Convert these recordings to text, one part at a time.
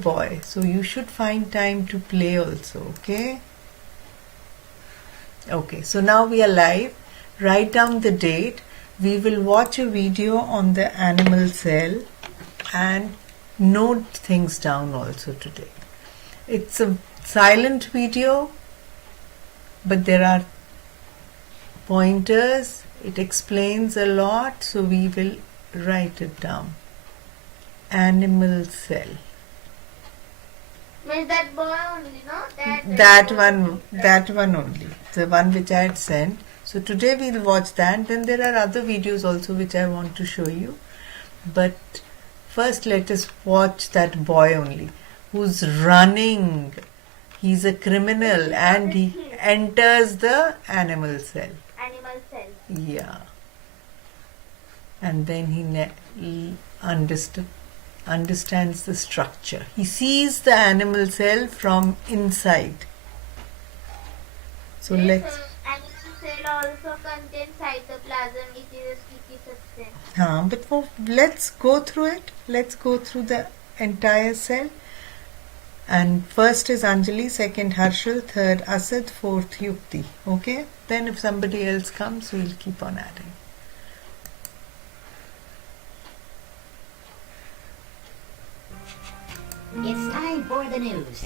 boy, so you should find time to play also. Okay, so now we are live. Write down the date. We will watch a video on the animal cell and note things down also today. It's a silent video, but there are pointers. It explains a lot, so we will write it down. Animal cell. Means that boy only, no? That one only. The one which I had sent. So today we'll watch that. Then there are other videos also which I want to show you. But first let us watch that boy only who's running. He's a criminal and he enters the animal cell. Animal cell. Yeah. And then he understands the structure. He sees the animal cell from inside. So let's. Animal cell also contains cytoplasm, which is a sticky substance. But let's go through it. Let's go through the entire cell. And first is Anjali, second Harshal, third Asad, fourth Yukti. Okay? Then if somebody else comes, we'll keep on adding. It's time for the news.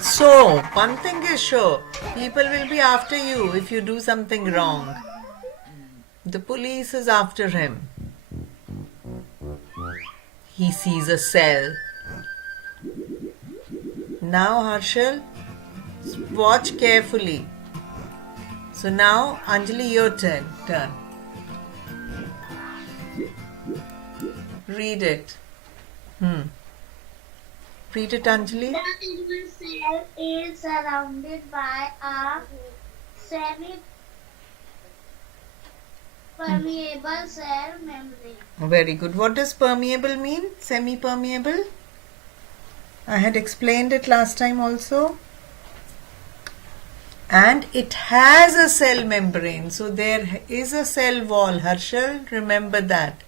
So, one thing is sure, people will be after you if you do something wrong. The police is after him. He sees a cell. Now, Harshal, watch carefully. So now, Anjali, your turn. Read it. Read it, Anjali. The animal cell is surrounded by a semi-permeable cell membrane. Very good. What does permeable mean? Semi-permeable? I had explained it last time also. And it has a cell membrane. So there is a cell wall. Harshal, remember that.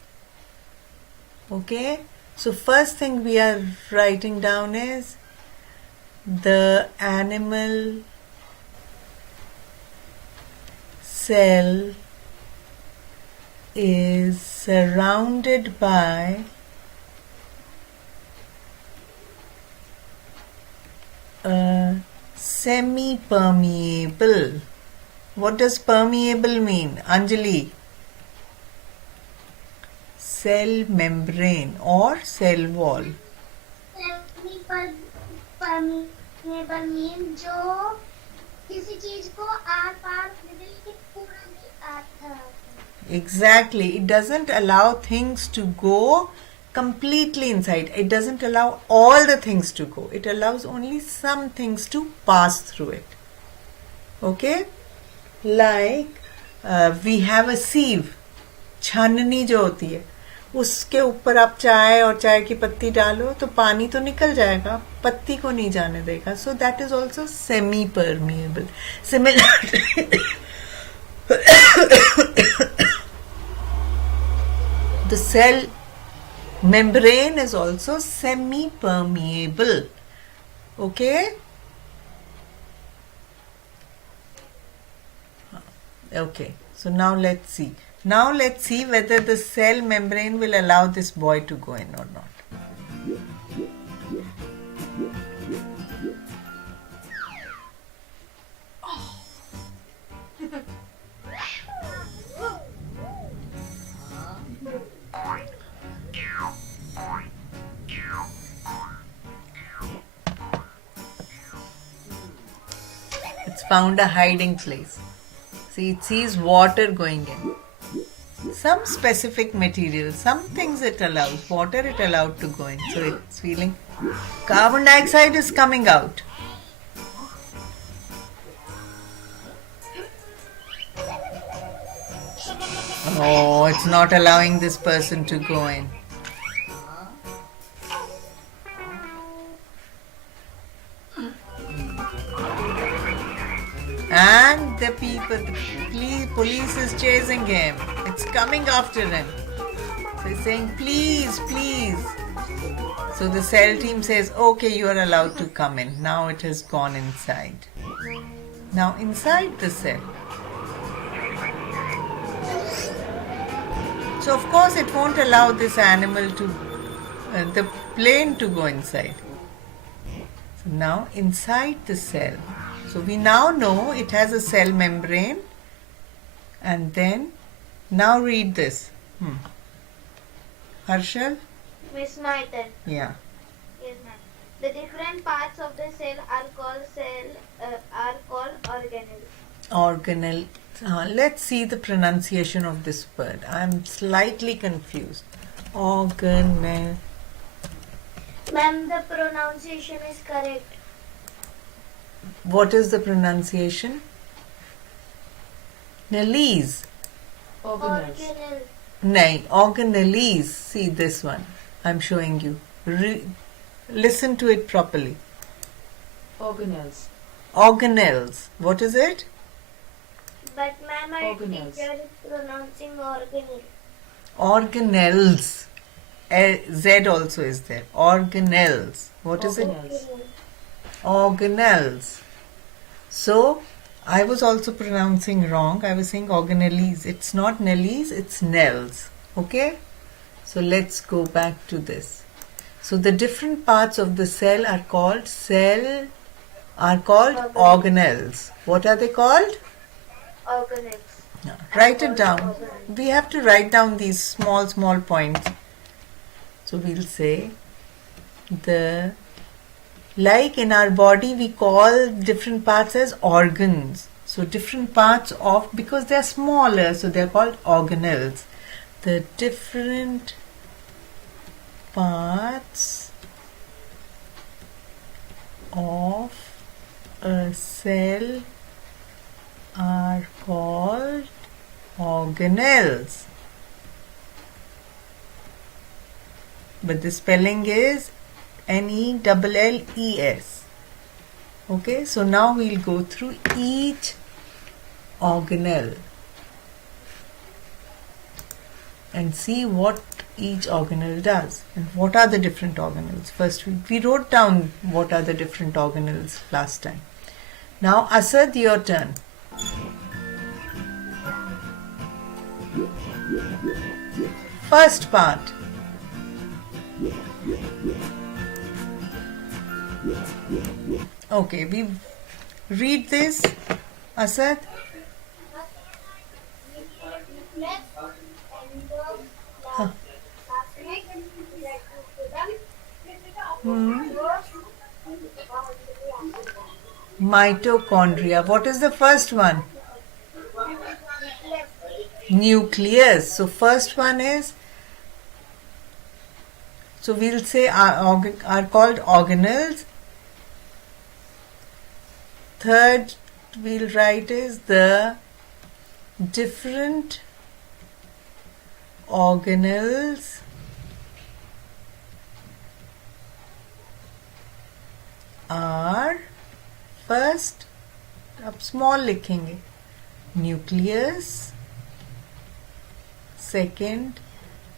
Okay? So first thing we are writing down is the animal cell is surrounded by a semi-permeable. What does permeable mean? Anjali? Cell membrane or cell wall. Semi-permeable means जो किसी चीज को are पार के पूरा नहीं आता. Exactly. It doesn't allow things to go completely inside. It doesn't allow all the things to go. It allows only some things to pass through it. Okay? Like we have a sieve. छाननी जो होती है उसके ऊपर आप चाय और चाय की पत्ती डालो तो पानी तो निकल जाएगा, पत्ती को नहीं जाने देगा. So that is also semi-permeable. Similarly, the cell membrane is also semi-permeable. Okay? Okay. So now let's see. Now let's see whether the cell membrane will allow this boy to go in or not. It's found a hiding place. See, it sees water going in. some specific material, some things it allows, water it allowed to go in. So it's feeling carbon dioxide is coming out. Oh, it's not allowing this person to go in. And the police is chasing him. It's coming after him. So he's saying, please, please. So the cell team says, okay, you are allowed to come in. Now it has gone inside. Now inside the cell. So of course it won't allow this animal to, the plane to go inside. So now inside the cell. So we now know it has a cell membrane, and then now read this. Harshal? Miss, my turn. Yeah. Yes, ma'am. The different parts of the cell are called organelles. Organelle. Let's see the pronunciation of this word. I'm slightly confused. Organelle. Ma'am, the pronunciation is correct. What is the pronunciation? Organelles. Organelles. Nay, organelles. See this one. I'm showing you. Listen to it properly. Organelles. Organelles. What is it? But ma'am, my Organelles. teacher is pronouncing organelle. Organelles. Z also is there. Organelles. What is it? Organelles. Organelles. So, I was also pronouncing wrong. I was saying organelles. It's not Nellies, it's Nels. Okay? So, let's go back to this. So, the different parts of the cell are called organelles. What are they called? Organelles. No. Write it down. We have to write down these small points. So, we'll say like in our body, we call different parts as organs. So different parts of, because they are smaller, so they are called organelles. The different parts of a cell are called organelles. But the spelling is Nelles. Okay, so now we'll go through each organelle and see what each organelle does and what are the different organelles. First, we wrote down what are the different organelles last time. Now, Asad, your turn. First part. Okay, we read this, Asad. Mitochondria. What is the first one? Nucleus. So first one is, so we'll say are called organelles. Third we'll write is the different organelles are, first अब small लिखेंगे, nucleus, second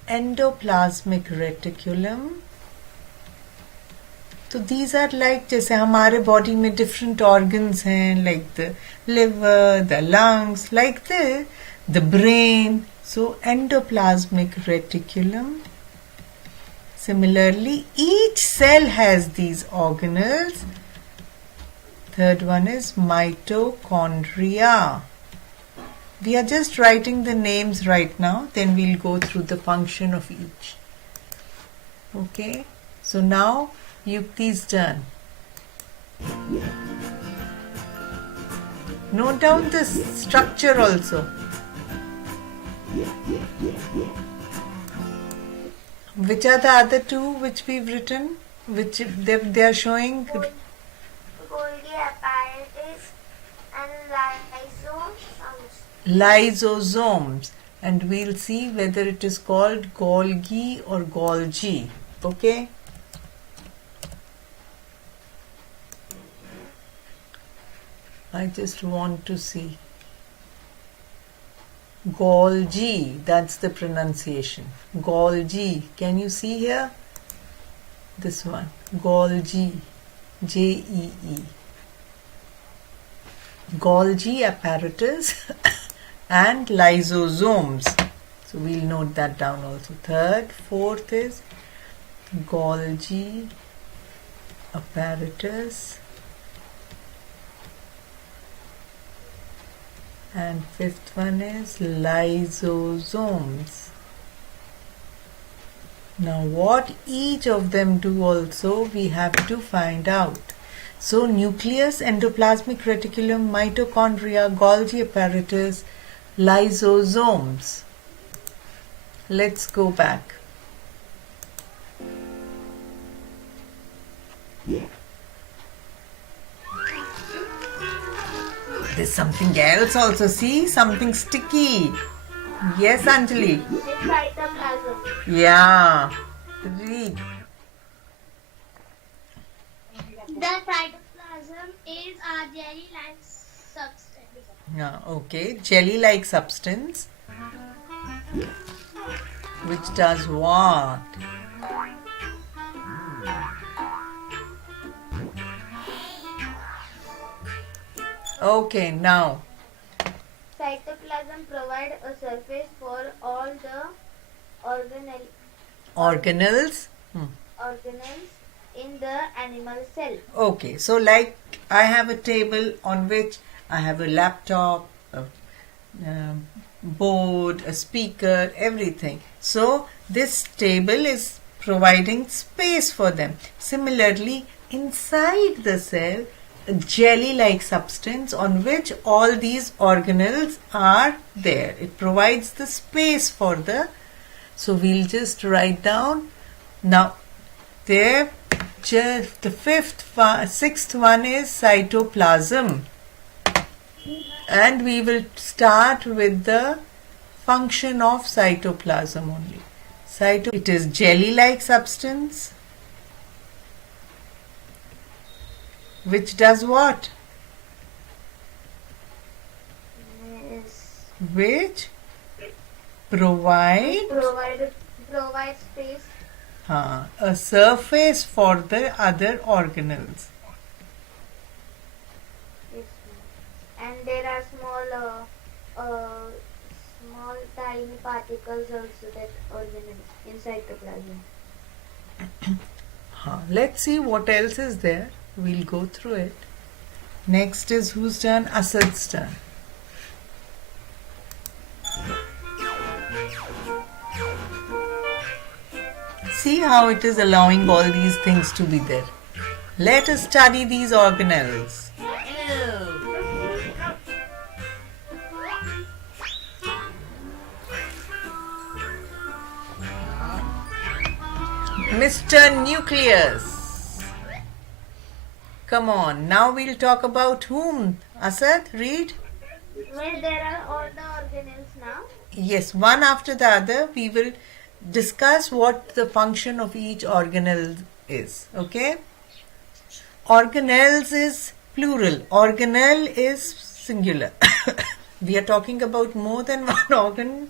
endoplasmic reticulum. तो these are like, जैसे हमारे body में different organs हैं, like the liver, the lungs, like the brain. So endoplasmic reticulum. Similarly, each cell has these organelles. Third one is mitochondria. We are just writing the names right now, then we'll go through the function of each. Okay, so now Yukti's turn. Note down the structure also. Which are the other two which we've written? Which they are showing? Golgi apparatus and lysosomes. Lysosomes, and we'll see whether it is called Golgi or Golgi. Okay? I just want to see. Golgi, that's the pronunciation. Golgi. Can you see here? This one. Golgi. J-E-E. Golgi apparatus and lysosomes. So we'll note that down also. Third, fourth is Golgi apparatus, and fifth one is lysosomes. Now what each of them do also we have to find out. So nucleus, endoplasmic reticulum, mitochondria, Golgi apparatus, lysosomes. Let's go back. There's something else also. See, something sticky. Yes, Anjali. It's cytoplasm. Yeah. Read. The cytoplasm is a jelly-like substance. Yeah, okay. Jelly-like substance. Which does what? Okay, now. Cytoplasm provides a surface for all the Organelles. organelles in the animal cell. Okay, so like I have a table on which I have a laptop, a board, a speaker, everything. So this table is providing space for them. Similarly, inside the cell, a jelly-like substance on which all these organelles are there. It provides the space for the. So we'll just write down. Now, there, the sixth one is cytoplasm. And we will start with the function of cytoplasm only. It is jelly-like substance which does what? Yes. Which provide Provide space. a surface for the other organelles. Yes. And there are small tiny particles also that organelles in cytoplasm. Let's see what else is there. We'll go through it. Next is whose turn? Asad's turn. See how it is allowing all these things to be there. Let us study these organelles. Mr. Nucleus. Come on, now we'll talk about whom? Asad, read. Well, there are all the organelles now. Yes, one after the other, we will discuss what the function of each organelle is. Okay? Organelles is plural. Organelle is singular. We are talking about more than one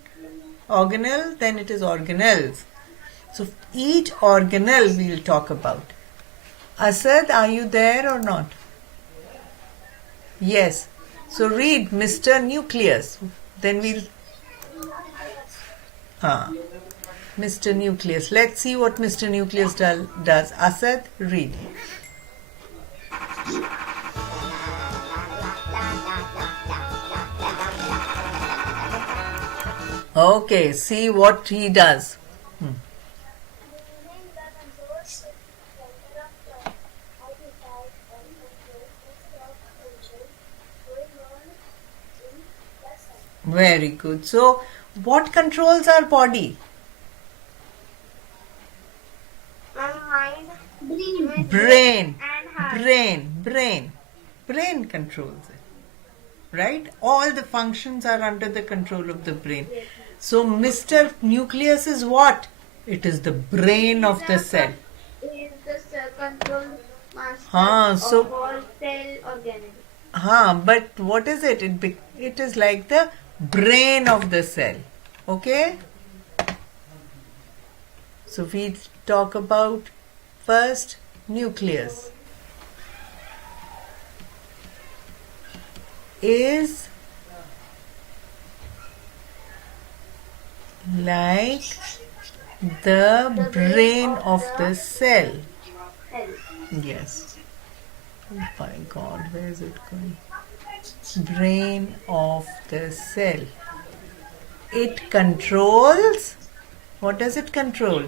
organelle, then it is organelles. So each organelle we'll talk about. Asad, are you there or not? Yes. So read Mr. Nucleus. Then we'll. Mr. Nucleus. Let's see what Mr. Nucleus does. Asad, read. Okay, see what he does. Very good. So, What controls our body? Mind, Brain. and heart. Brain controls it. Right? All the functions are under the control of the brain. So Mr. Nucleus is what? It is the brain of the cell. Is the control master So of all cell organelles. but what is it? It is like the brain of the cell. Okay? So we talk about first nucleus. Is like the brain of the cell. Yes. Oh my God, where is it going? Brain of the cell. It controls. What does it control?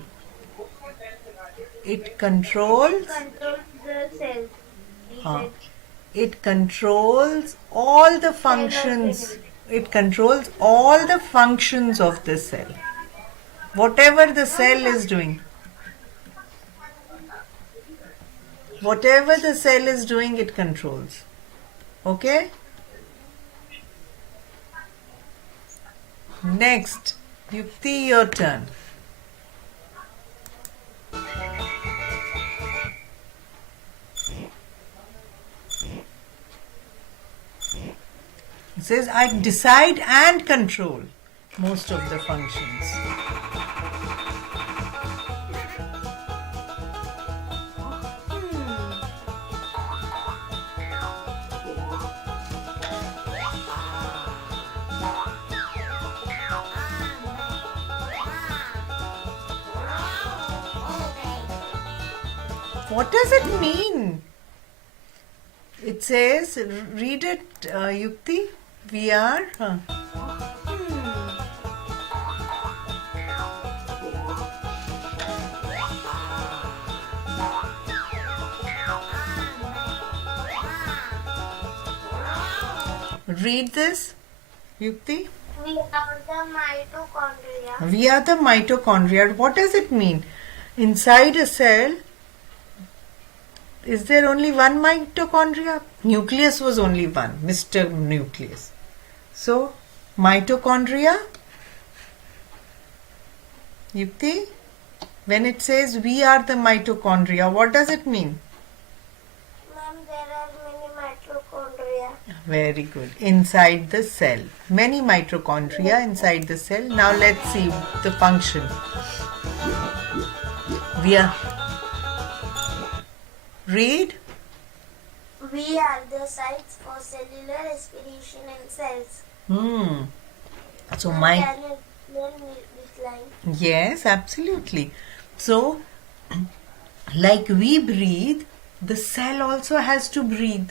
It controls. Controls the cells. We said It controls all the functions. It controls all the functions of the cell. Whatever the cell is doing. Whatever the cell is doing, it controls. Okay? Next, Yukti, your turn. It says, I decide and control most of the functions. What does it mean? It says, read it, Yukti. We are. Read this, Yukti. We are the mitochondria. We are the mitochondria. What does it mean? Inside a cell, is there only one mitochondria? Nucleus was only one, Mr. Nucleus. So, mitochondria, Yukti, when it says we are the mitochondria, what does it mean? Ma'am, there are many mitochondria. Very good. Inside the cell. Many mitochondria inside the cell. Now let's see the function. We are. Read. We are the sites for cellular respiration in cells. So Can you explain this line? Yes, absolutely. So, like we breathe, the cell also has to breathe.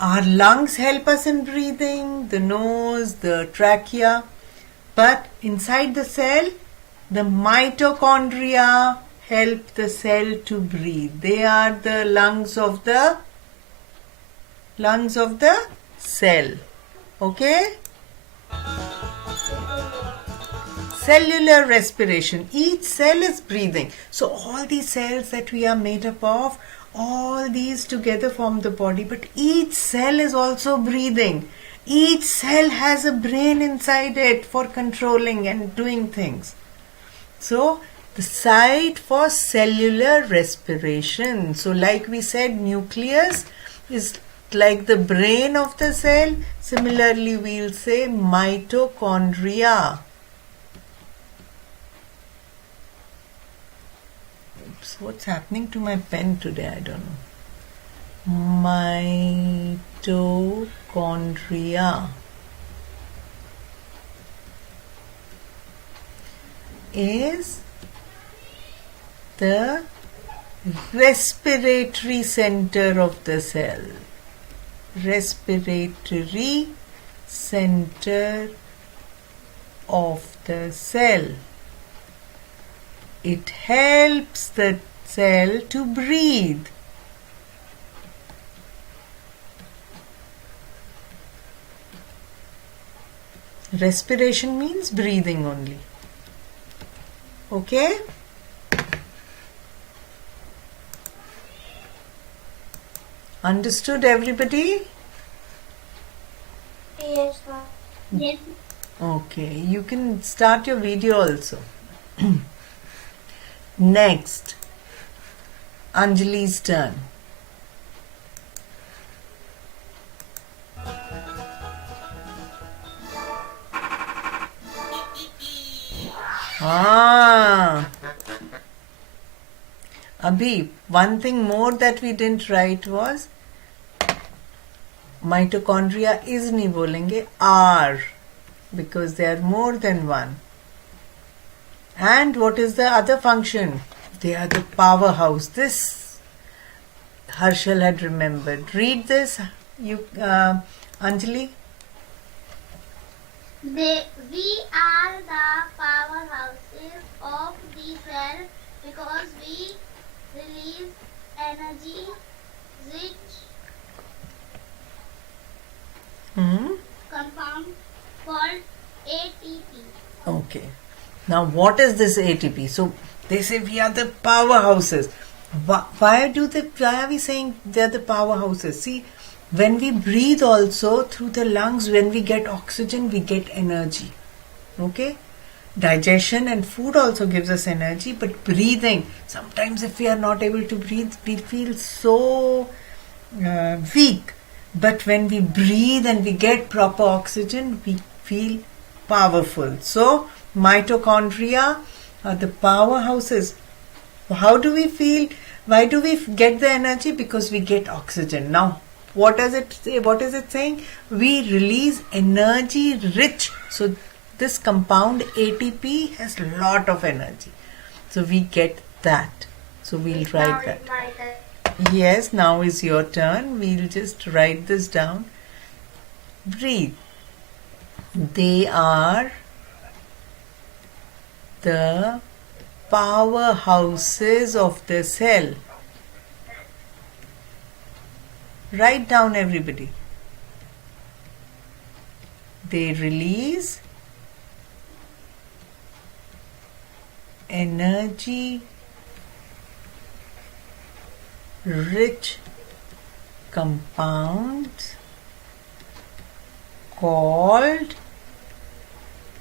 Our lungs help us in breathing, the nose, the trachea. But inside the cell, the mitochondria help the cell to breathe. They are the lungs of the cell. Okay? Cellular respiration. Each cell is breathing. So all these cells that we are made up of, all these together form the body, but each cell is also breathing. Each cell has a brain inside it for controlling and doing things. So the site for cellular respiration. So like we said, nucleus is like the brain of the cell. Similarly, we'll say mitochondria. Oops, what's happening to my pen today? I don't know. Mitochondria is the respiratory center of the cell. Respiratory center of the cell. It helps the cell to breathe. Respiration means breathing only. Okay? Understood, everybody? Yes, ma'am. Yes. Okay, you can start your video also. Next, Anjali's turn. Abhi, one thing more that we didn't write was mitochondria is नहीं बोलेंगे are, because there are more than one. And what is the other function? They are the powerhouse. This Harshal had remembered. Read this, you Anjali. We are the powerhouses of the cell because we release energy rich compound called ATP. Okay. Now what is this ATP? So they say we are the powerhouses. Why are we saying they are the powerhouses? See, when we breathe also through the lungs, when we get oxygen, we get energy. Okay? Digestion and food also gives us energy, but breathing, sometimes if we are not able to breathe, we feel so weak. But when we breathe and we get proper oxygen, we feel powerful. So, mitochondria are the powerhouses. How do we feel? Why do we get the energy? Because we get oxygen. Now, what does it say? What is it saying? We release energy rich. So, this compound ATP has a lot of energy. So, we get that. So, we'll write that. Yes, now is your turn. We'll just write this down. Breathe. They are the powerhouses of the cell. Write down, everybody. They release energy rich compounds called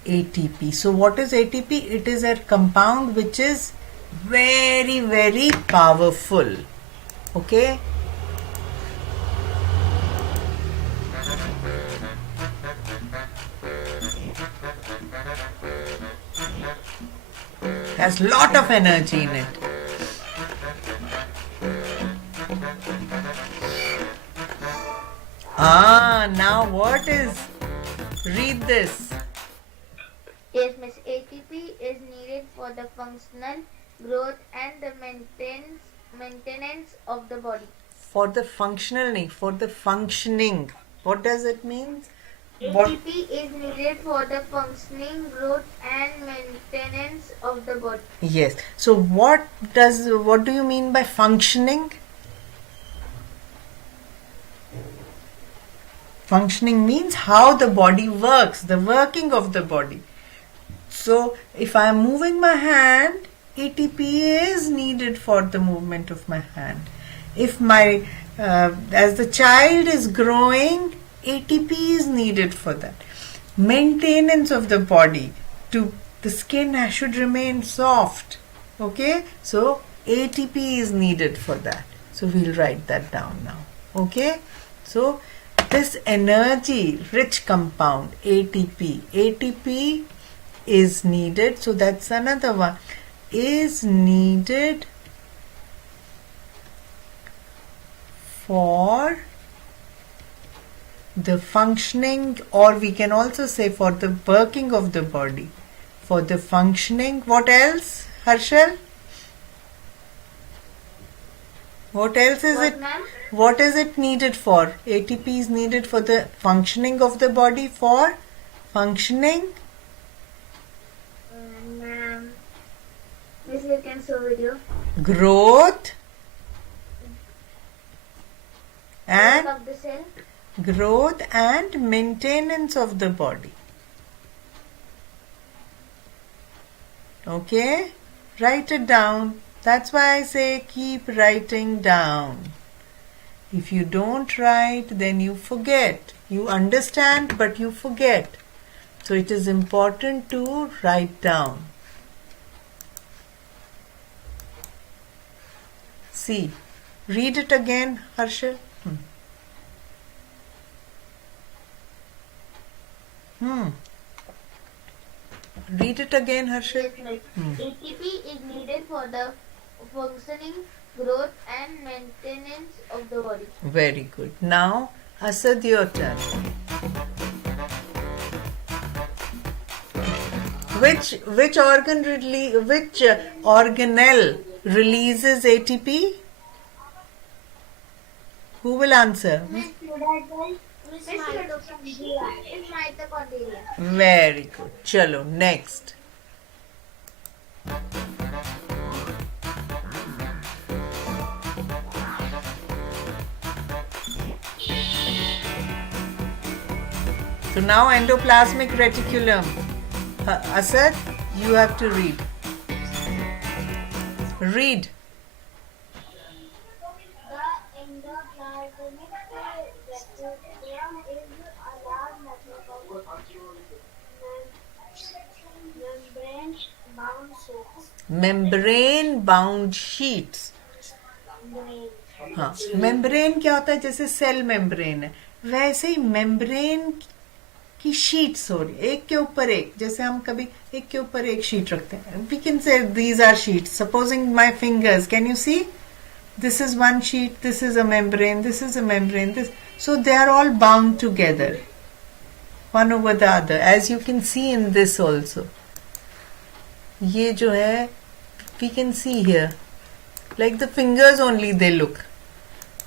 ATP. So what is ATP? It is a compound which is very, very powerful. Okay? Has lot of energy in it. Now what is? Read this. Yes, Miss. ATP is needed for the functional growth and the maintenance of the body. For the functioning, for the functioning. What does it mean? ATP is needed for the functioning, growth and maintenance of the body. Yes. So what do you mean by functioning? Functioning means how the body works, the working of the body. So if I am moving my hand, ATP is needed for the movement of my hand. If as the child is growing, ATP is needed for that. Maintenance of the body, the skin should remain soft. Okay, so ATP is needed for that. So we'll write that down now. Okay, so this energy rich compound ATP is needed. So that's another one. Is needed for the functioning, or we can also say for the working of the body. For the functioning. What else, Harshal? What else is it? What is it needed for? ATP is needed for the functioning of the body. For functioning. Miss, you can show video. Growth. And Of the cell. growth and maintenance of the body. Okay? Write it down. That's why I say keep writing down. If you don't write, then you forget. You understand, but you forget. So it is important to write down. See, read it again, Harshal. Read it again, Harshal. ATP is needed for the functioning, growth, and maintenance of the body. Very good. Now, Asad, your turn. Which organelle releases ATP? Who will answer? Miss mitochondria. It's mitochondria. Very good. Chalo, next. So now endoplasmic reticulum. Asad, you have to read. Read. The endoplasmic reticulum is a large network of membrane-bound sheets. हाँ, membrane क्या होता है? जैसे cell membrane है, वैसे ही membrane की sheets हो रही, एक के ऊपर एक. जैसे हम कभी एक के ऊपर एक शीट रखते हैं. We can say these are sheets. Supposing my fingers, can you see? This is one sheet, this is a membrane, this is a membrane, this. So they are all bound together, one over the other, as you can see in this also. ये जो है, we can see here, like the fingers only they look.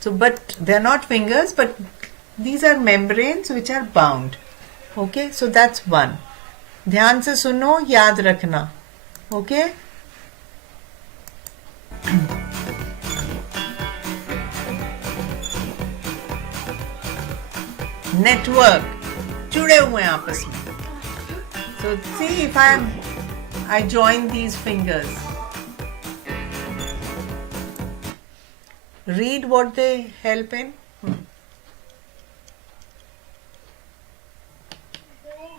So, but they are not fingers, but these are membranes which are bound. Okay, so that's one. ध्यान से सुनो, याद रखना. Okay. Network, जुड़े हुए हैं आपस में. So see if I join these fingers. Read what they help in. They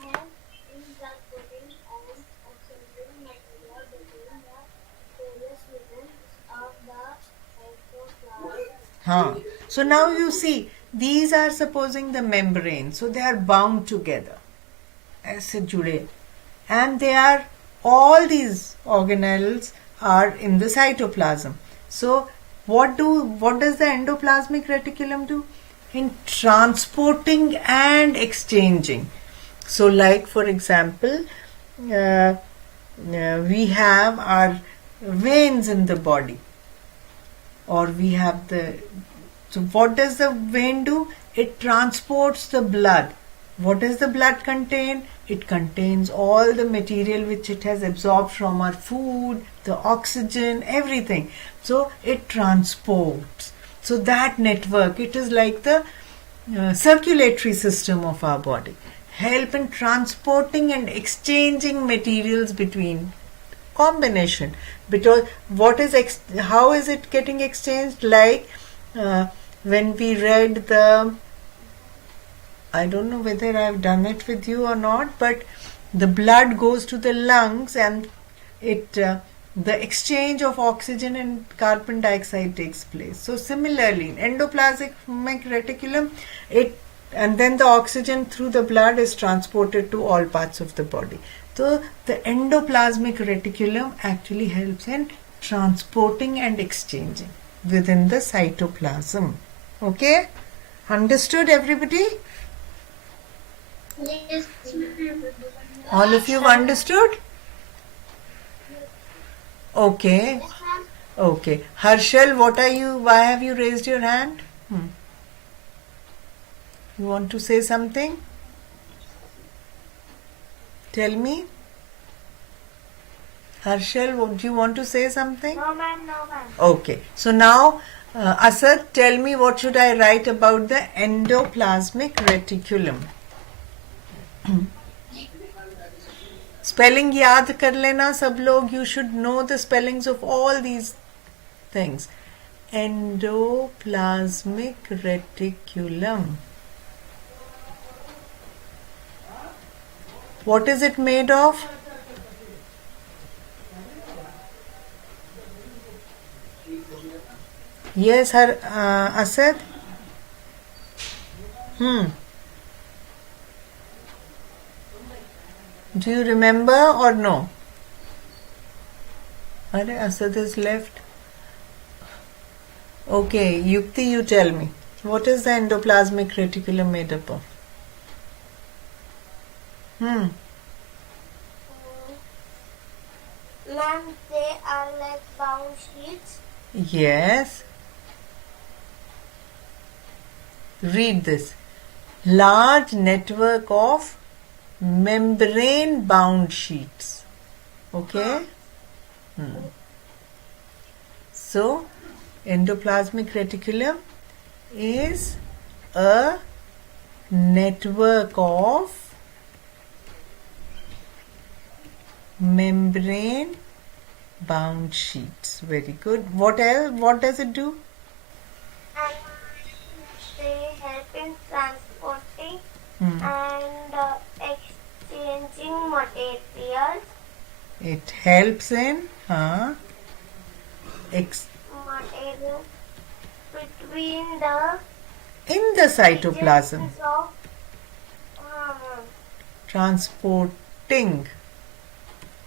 help in transporting and exchanging material between the various regions of the cytoplasm. Huh. So now you see, these are supposing the membrane, so they are bound together. ऐसे जुड़े. And they are, all these organelles are in the cytoplasm. So what does the endoplasmic reticulum do? In transporting and exchanging. So like for example, we have our veins in the body, or we have the. So what does the vein do? It transports the blood. What does the blood contain? It contains all the material which it has absorbed from our food, the oxygen, everything. So it transports. So that network, it is like the circulatory system of our body. Help in transporting and exchanging materials between combination. Because how is it getting exchanged? Like when we read I don't know whether I've done it with you or not, but the blood goes to the lungs and the exchange of oxygen and carbon dioxide takes place. So similarly, in endoplasmic reticulum, and then the oxygen through the blood is transported to all parts of the body. So the endoplasmic reticulum actually helps in transporting and exchanging within the cytoplasm. Okay? Understood, everybody? Yes, ma'am. All of you have understood? Okay. Yes, ma'am. Okay. Harshal, why have you raised your hand? You want to say something? Tell me. Harshal, do you want to say something? No, ma'am. No, ma'am. Okay. So now, Asad, tell me what should I write about the endoplasmic reticulum? Spelling याद कर लेना सब लोग. You should know the spellings of all these things. Endoplasmic reticulum. What is it made of? Yes, Asad? Do you remember or no? Are Asad is left. Okay, Yukti, you tell me. What is the endoplasmic reticulum made up of? Ma'am, they are like bound sheets. Yes. Read this. Large network of membrane bound sheets. Okay? So, endoplasmic reticulum is a network of membrane bound sheets. Very good. What else? What does it do? And they help in transporting Hmm. and exchanging materials. It helps in Materials between the in the cytoplasm, regions of transporting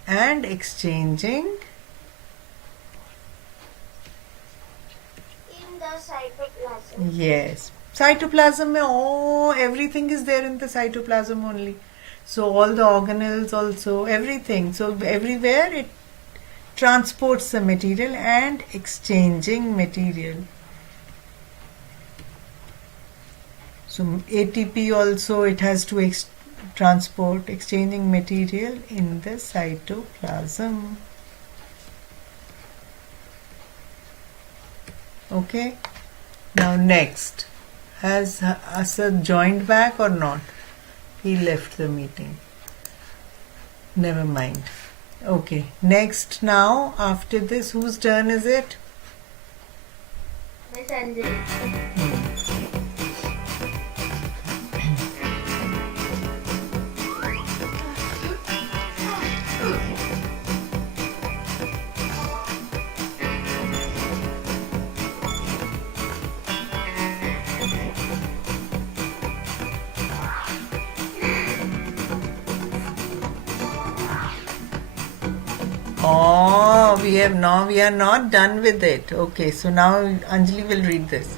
and exchanging in the cytoplasm. yes. Cytoplasm mein everything is there in the cytoplasm only. So all the organelles also, everything. So everywhere it transports the material and exchanging material. So ATP also it has to transport exchanging material in the cytoplasm. Okay. Now next. Has Asad joined back or not? He left the meeting. Never mind. Okay. Next now, after this, whose turn is it? Miss Anjali. Oh, we are not done with it. Okay, so now Anjali will read this.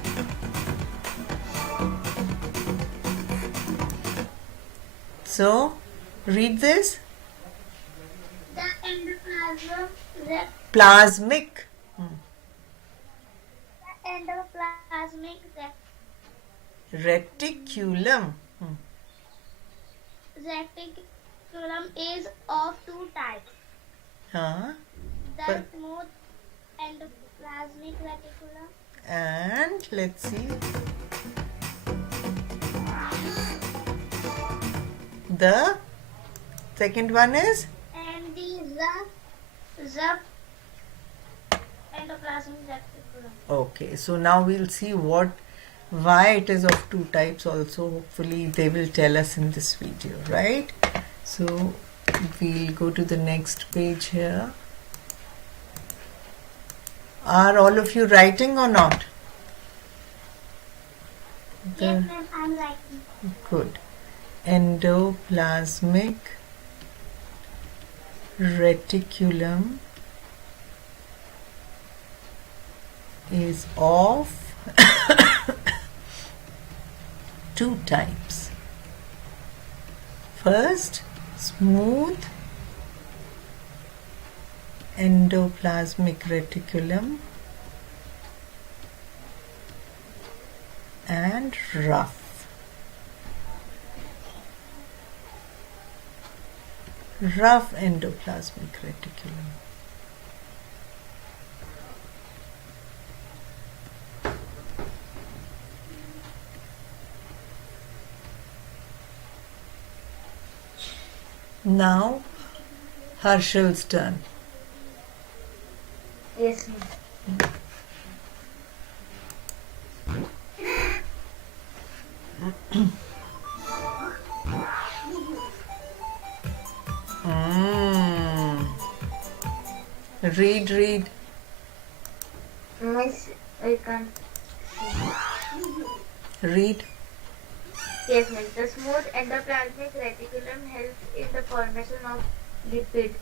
So, read this. The endoplasm Plasmic. endoplasmic Reticulum. reticulum is of two types. Huh? The But- smooth endoplasmic reticulum And let's see. The second one is and the rough endoplasmic reticulum. okay. So now we'll see why it is of two types also. Hopefully they will tell us in this video, right? So we'll go to the next page here. Are all of you writing or not? Yes, ma'am, I'm writing. Good. Endoplasmic reticulum is of two types. First, smooth endoplasmic reticulum and rough endoplasmic reticulum. Now Harshal's turn. Yes, miss. Mm. Read. Miss, I can't see. Read. Yes, miss. The smooth endoplasmic reticulum helps in the formation of lipids.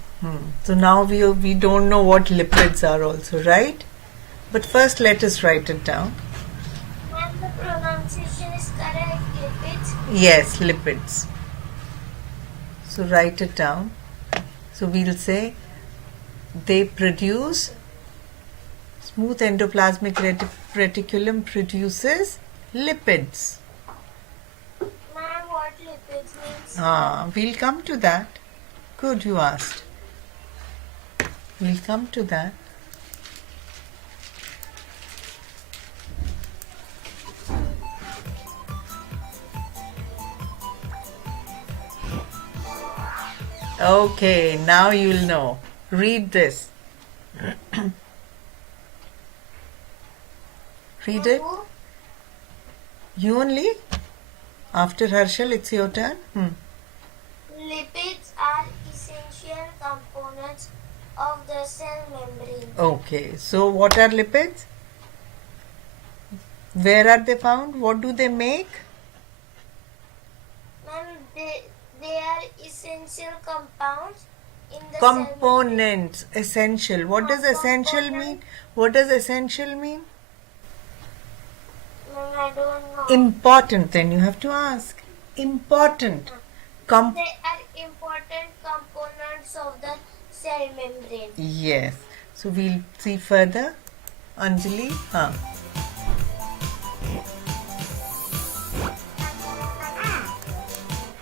So now we don't know what lipids are also, right? But first let us write it down. Ma'am, the pronunciation is correct. Lipids. Yes, lipids. So write it down. So we'll say they produce, smooth endoplasmic reticulum produces lipids. Ma'am, what lipids means? We'll come to that. Good, you asked. We'll come to that. Okay, now you'll know. Read this. Read it. Who? You only? After Harshal, it's your turn. Lipids are essential components of the cell membrane. Okay, so what are lipids? Where are they found? What do they make? Ma'am, they are essential compounds in the cell membrane. Components, essential. What does essential mean? What does essential mean? Ma'am, I don't know. Important, then you have to ask. Important. They are important components of the cell membrane. Yes. So we'll see further. Anjali?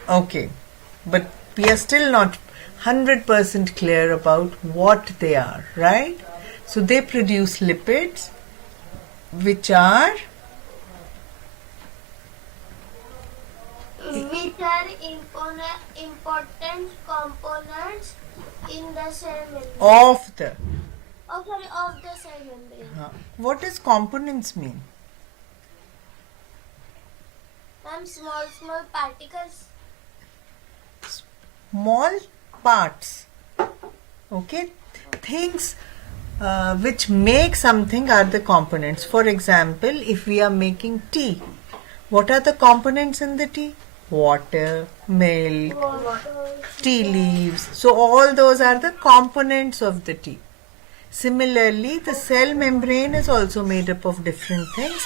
Okay. But we are still not 100% clear about what they are, right? So they produce lipids, which are important components in the cell membrane. of the. Of the cell membrane. What does components mean? Ma'am, small particles. Small parts. Okay, things which make something are the components. For example, if we are making tea, what are the components in the tea? Water, milk, tea leaves. So all those are the components of the tea. Similarly, the cell membrane is also made up of different things.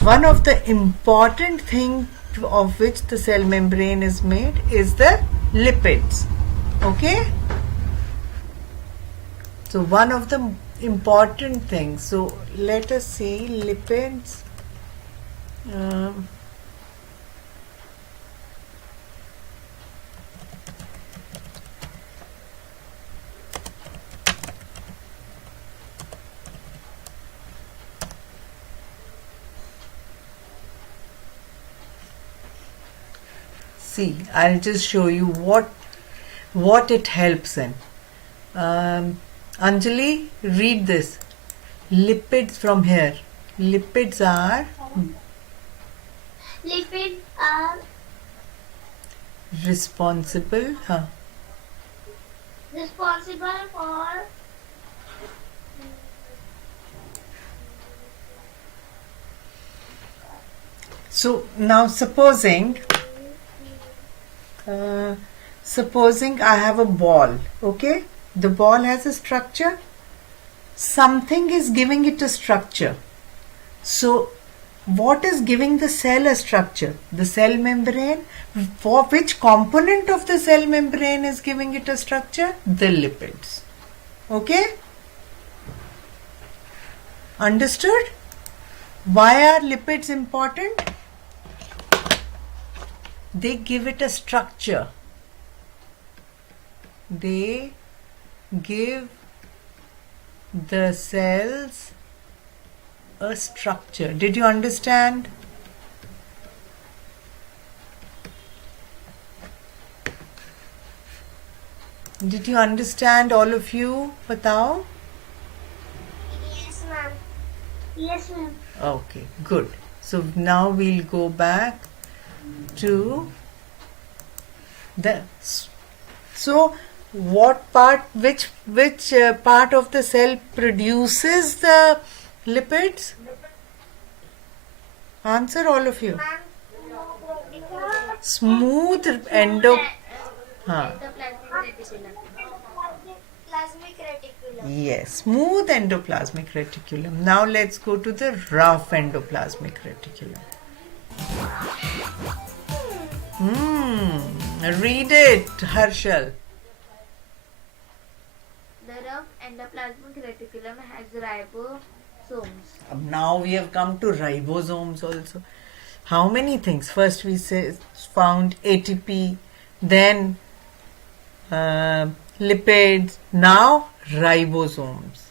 One of the important things of which the cell membrane is made is the lipids. Okay? So one of the important things. So let us see lipids. See, I'll just show you what it helps in. Anjali, read this. Lipids from here. Lipids are Lipids are responsible. responsible for So now supposing I have a ball, okay? The ball has a structure. Something is giving it a structure. So what is giving the cell a structure? The cell membrane. For which component of the cell membrane is giving it a structure? The lipids. Okay? Understood? Why are lipids important? They give it a structure. They give the cells a structure. Did you understand? Did you understand, all of you? Batao? Yes, ma'am. Yes, ma'am. Okay, good. So now we'll go back to the. So, what part? Which part of the cell produces the lipids? Answer, all of you. Ma'am, Smooth endo. Huh. Endoplasmic reticulum. plasmic reticulum. Yes, smooth endoplasmic reticulum. Now let's go to the rough endoplasmic reticulum. Read it, Harshal. The rough endoplasmic reticulum has ribosomes. Now we have come to ribosomes also. How many things? First we found ATP, then lipids, now ribosomes.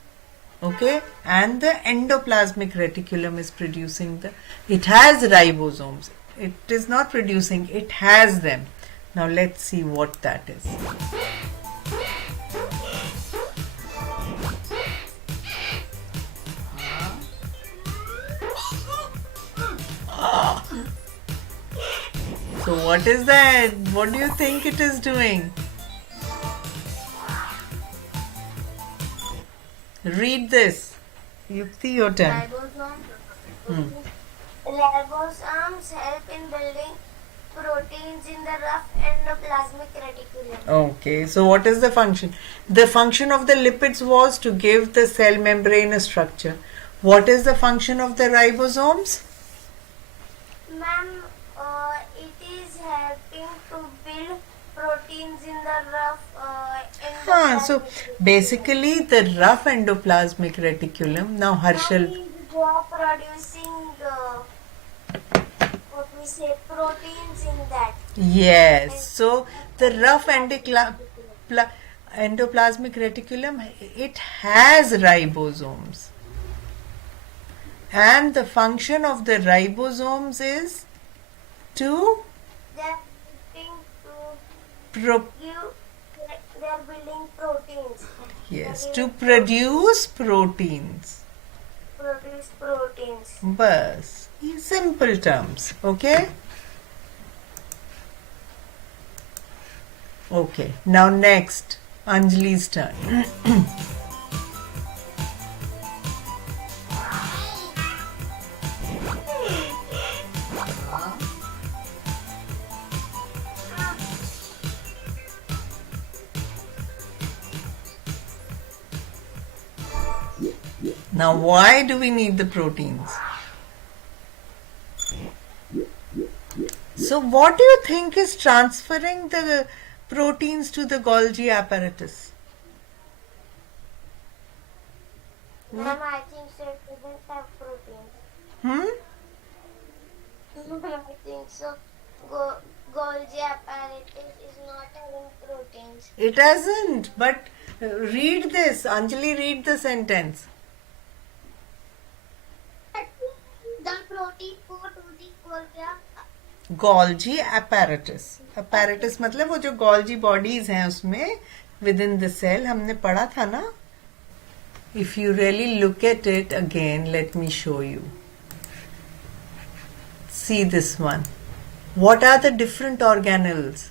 Okay, and the endoplasmic reticulum is producing it has ribosomes. It is not producing, it has them. Now let's see what that is. So what is that? What do you think it is doing? Read this. Yukti, your turn. Ribosomes help in building proteins in the rough endoplasmic reticulum. Okay, so what is the function? The function of the lipids was to give the cell membrane a structure. What is the function of the ribosomes? Ma'am, it is helping to build proteins in the rough endoplasmic So basically the rough endoplasmic reticulum. Now Harshal. They are producing proteins in that. Yes, so the rough endoplasmic reticulum, it has ribosomes. And the function of the ribosomes is to They are building proteins. yes, to produce proteins. Produce proteins. Bas, in simple terms, okay? Okay, now next, Anjali's turn. Now, why do we need the proteins? So, what do you think is transferring the proteins to the Golgi apparatus? Ma'am, I think so. It doesn't have proteins. I think so. Golgi apparatus is not having proteins. It doesn't, but read this. Anjali, read the sentence. The protein को टूटी बोल गया. Golgi apparatus. Apparatus मतलब वो जो Golgi bodies हैं उसमें within the cell हमने पढ़ा था ना. If you really look at it again, let me show you. See this one. What are the different organelles?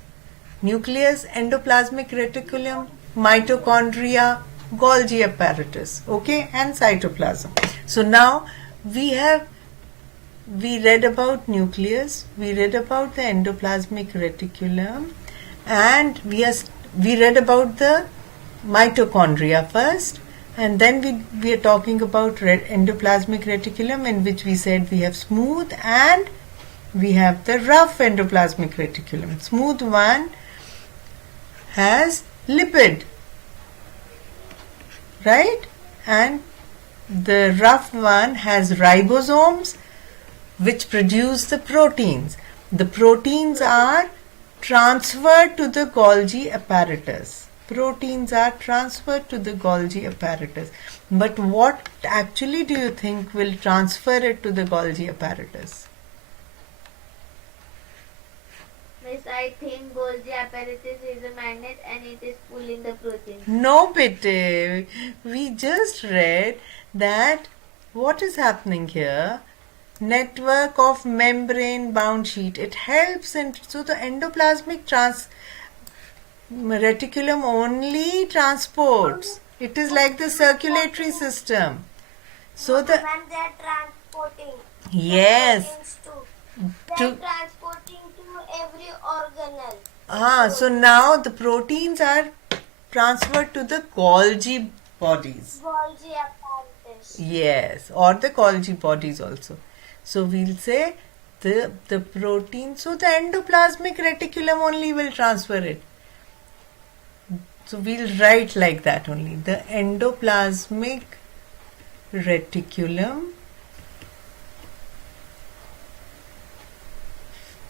Nucleus, endoplasmic reticulum, mitochondria, Golgi apparatus, okay, and cytoplasm. So now we read about nucleus, we read about the endoplasmic reticulum, and we read about the mitochondria first, and then we are talking about endoplasmic reticulum, in which we said we have smooth and we have the rough endoplasmic reticulum. Smooth one has lipid, right? And the rough one has ribosomes, which produce the proteins. The proteins are transferred to the Golgi apparatus. Proteins are transferred to the Golgi apparatus. But what actually do you think will transfer it to the Golgi apparatus? The Miss, I think Golgi apparatus is a magnet and it is pulling the protein. No, Pete. We just read that what is happening here? Network of membrane bound sheet. It helps in, so the endoplasmic reticulum only transports. It is like the circulatory system. So the Ma'am, they are transporting. yes. Proteins too. They To- are transporting to every organelle. So now the proteins are transferred to the Golgi bodies. Golgi apparatus. Yes, or the Golgi bodies also. So we'll say the protein, so the endoplasmic reticulum only will transfer it. So we'll write like that only. The endoplasmic reticulum.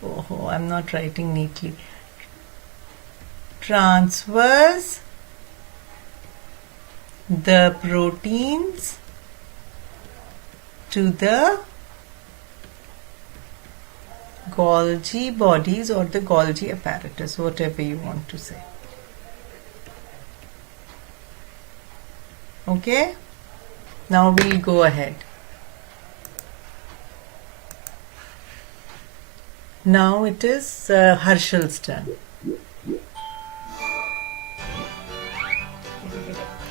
Oh, I'm not writing neatly. Transfers the proteins to the Golgi bodies or the Golgi apparatus, whatever you want to say. Okay? Now we'll go ahead. Now it is Harshal's turn.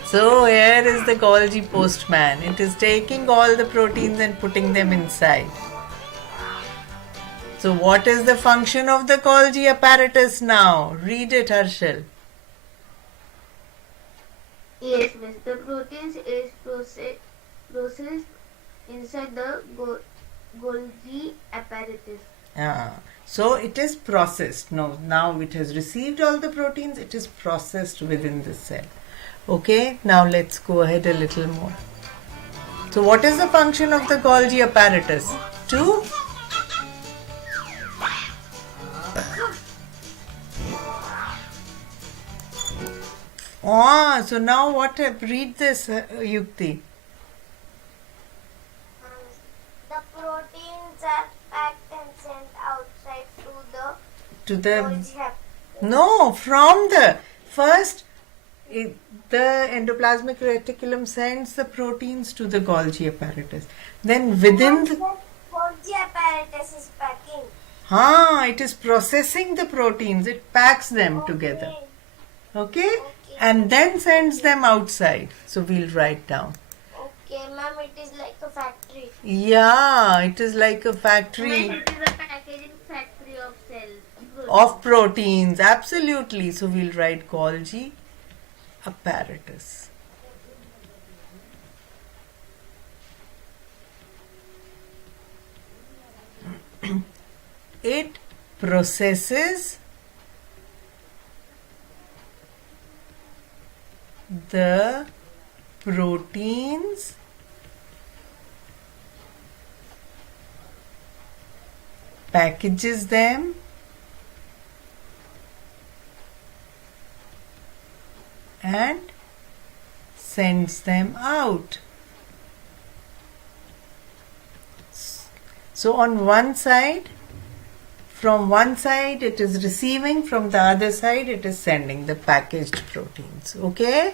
So here is the Golgi postman. It is taking all the proteins and putting them inside. So what is the function of the Golgi apparatus now? Read it, Harshal. Yes, Miss. The proteins is processed inside the Golgi apparatus. So it is processed. Now it has received all the proteins. It is processed within the cell. Okay, now let's go ahead a little more. So what is the function of the Golgi apparatus? To so now what? Read this, Yukti. The proteins are packed and sent outside to the To the Golgi apparatus. no, from the first. The endoplasmic reticulum sends the proteins to the Golgi apparatus. Then within the Golgi apparatus is packing. it is processing the proteins. It packs them together. Okay? And then sends them outside. So we'll write down. Okay, ma'am, it is like a factory. Yeah, it is like a factory It is a packaging factory of cells. of proteins. Absolutely. So we'll write Golgi apparatus. It processes the proteins packages them and sends them out. So on one side, from one side it is receiving, from the other side it is sending the packaged proteins. Okay?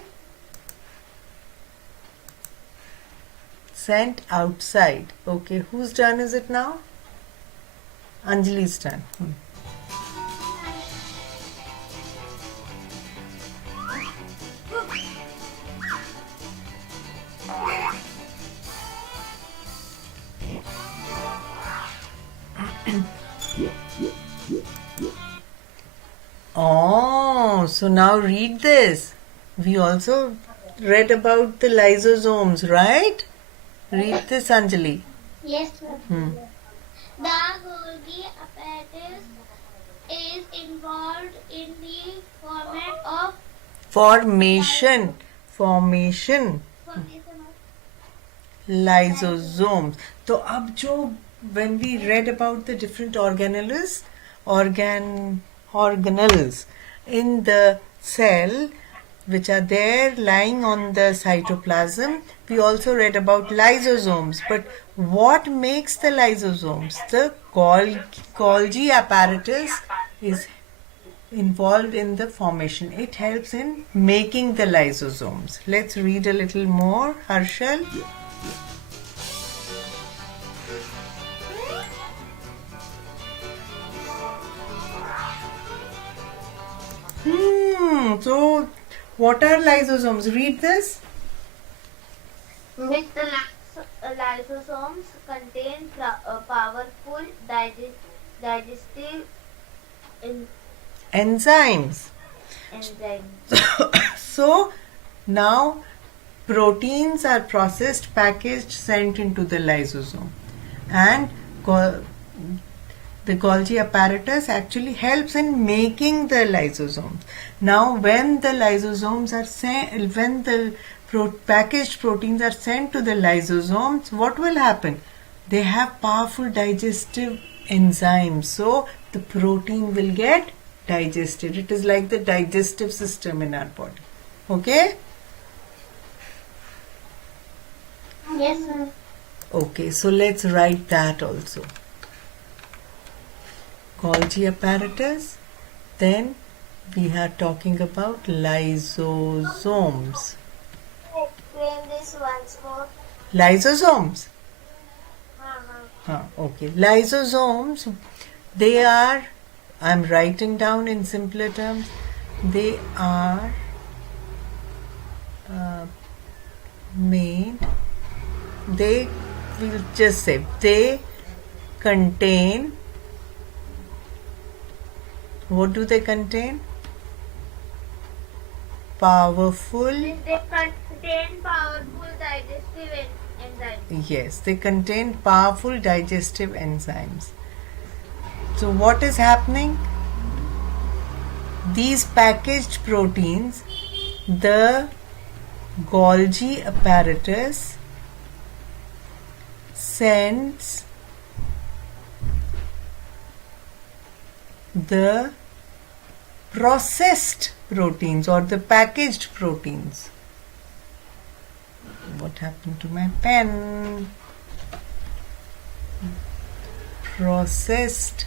Sent outside. Okay, whose turn is it now? Anjali's turn. Oh, so now read this. We also read about the lysosomes, right? Read this, Anjali. Yes, ma'am. The Golgi apparatus is involved in the format of Formation lysosomes. तो अब जो when we read about the different organelles in the cell which are there lying on the cytoplasm, we also read about lysosomes. But what makes the lysosomes? The Golgi apparatus is involved in the formation. It helps in making the lysosomes. Let's read a little more, Harshal. So what are lysosomes? Read this. Which the lysosomes contain powerful digestive Enzymes. enzymes. So now proteins are processed, packaged, sent into the lysosome, and the Golgi apparatus actually helps in making the lysosomes. Now when the lysosomes are sent, when the packaged proteins are sent to the lysosomes, what will happen? They have powerful digestive enzymes, so the protein will get digested. It is like the digestive system in our body. Okay? Yes, ma'am. Okay, so let's write that also. Golgi apparatus. Then we are talking about lysosomes. Explain this once more. Lysosomes. Uh-huh. Okay. Lysosomes, they are, I'm writing down in simpler terms, they are made, they will just say, they contain, what do they contain? Powerful. They contain powerful digestive enzymes. Yes, they contain powerful digestive enzymes. So what is happening? These packaged proteins, the Golgi apparatus sends the processed proteins or the packaged proteins. What happened to my pen? Processed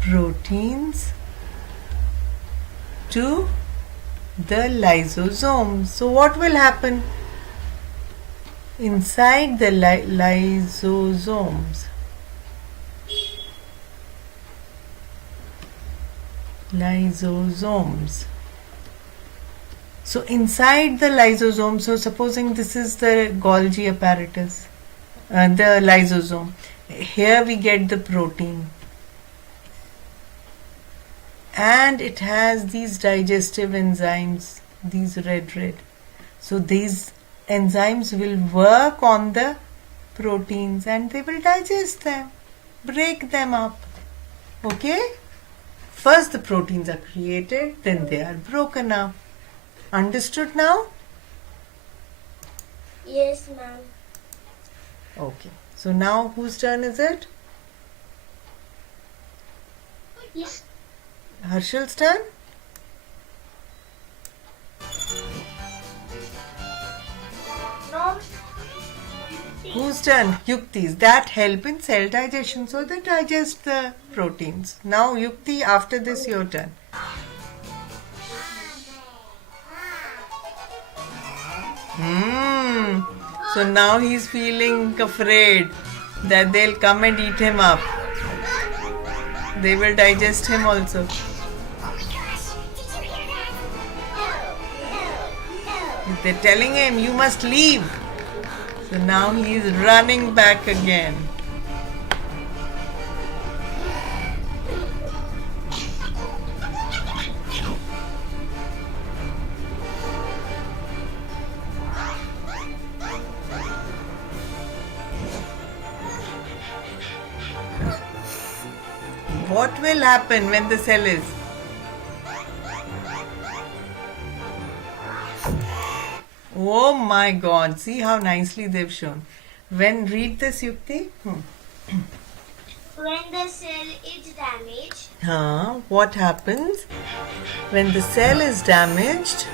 proteins to the lysosomes. So what will happen inside the lysosomes? Lysosomes. So inside the lysosome, so supposing this is the Golgi apparatus, the lysosome. Here we get the protein. And it has these digestive enzymes, these red. So these enzymes will work on the proteins and they will digest them, break them up. Okay? First the proteins are created, then they are broken up. Understood now? Yes, ma'am. Okay. So now whose turn is it? Yes. Harshal's turn? No, Whose turn? Yukti's. That help in cell digestion, so they digest the proteins. Now Yukti, after this your turn. So now he's feeling afraid that they'll come and eat him up. They will digest him also. They're telling him, you must leave. So now he is running back again. What will happen when the cell is? Oh my God, see how nicely they've shown. When read this, Yukti. When the cell is damaged, What happens? When the cell is damaged,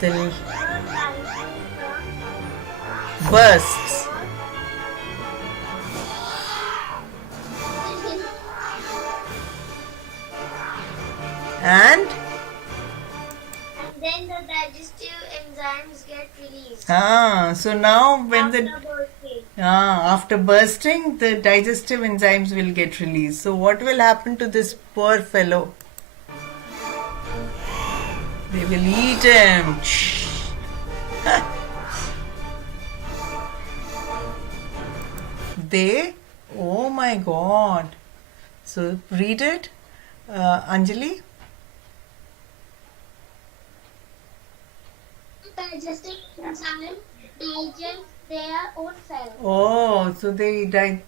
the bursts. the And Then the digestive enzymes get released. so now when After the bursting. after bursting, the digestive enzymes will get released. So what will happen to this poor fellow? They will eat him. They, oh my God. So read it, Anjali. Digestive enzyme digest their own cells. Oh, so they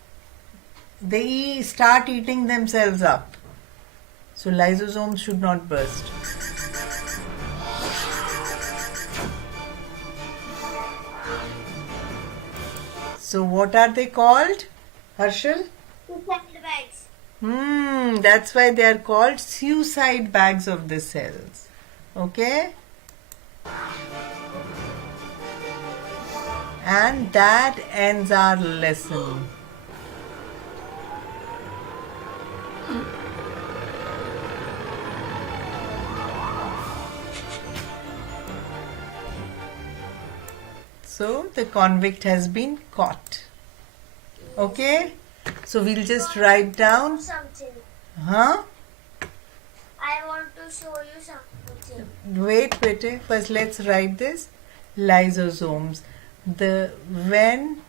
start eating themselves up. So lysosomes should not burst. So what are they called, Harshal? Suicide bags. That's why they are called suicide bags of the cells. Okay? And that ends our lesson. So the convict has been caught. Okay? So we'll just write down. Something. Huh? I want to show you something. Wait. First let's write this. Lysosomes. When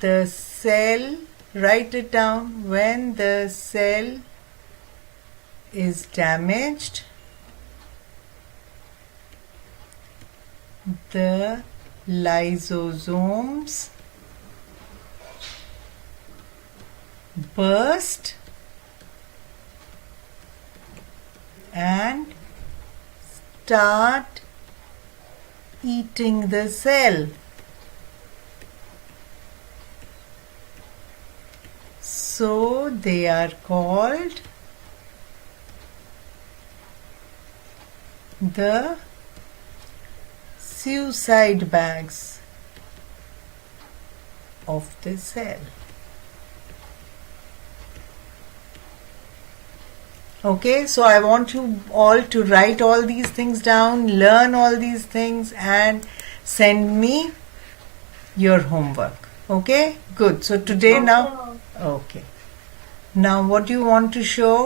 the cell, write it down, when the cell is damaged, the lysosomes burst and start eating the cell. So they are called the suicide bags of the cell. Okay, so I want you all to write all these things down, learn all these things, and send me your homework. Okay, good. So today now, okay. Now what do you want to show?